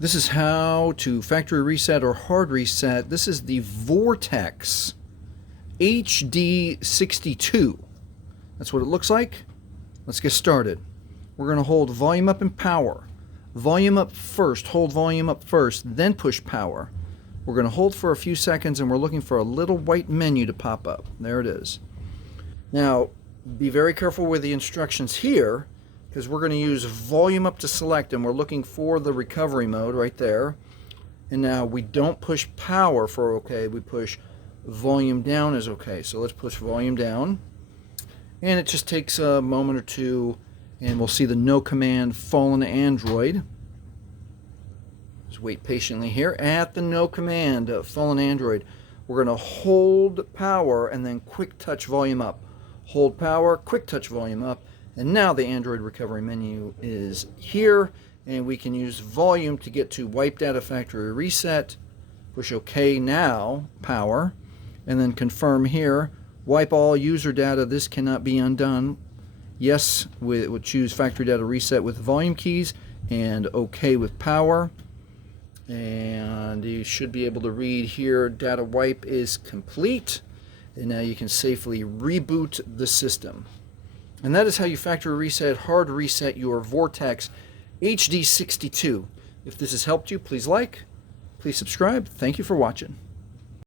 This is how to factory reset or hard reset. This is the Vortex HD62. That's what it looks like. Let's get started. We're going to hold volume up and power. Volume up first, hold volume up first, then push power. We're going to hold for a few seconds and we're looking for a little white menu to pop up. There it is. Now, be very careful with the instructions here, because we're going to use volume up to select, and we're looking for the recovery mode right there. And now we don't push power for OK, we push volume down is OK. So let's push volume down. And it just takes a moment or two, and we'll see the no command fallen Android. Just wait patiently here. At the no command fallen Android, we're going to hold power and then quick touch volume up. Hold power, quick touch volume up. And now the Android recovery menu is here, and we can use volume to get to wipe data factory reset. Push OK now, power, and then confirm here. Wipe all user data. This cannot be undone. Yes, we'll choose factory data reset with volume keys, and OK with power. And you should be able to read here, data wipe is complete. And now you can safely reboot the system. And that is how you factory reset, hard reset your Vortex HD62. If this has helped you, please like, please subscribe. Thank you for watching.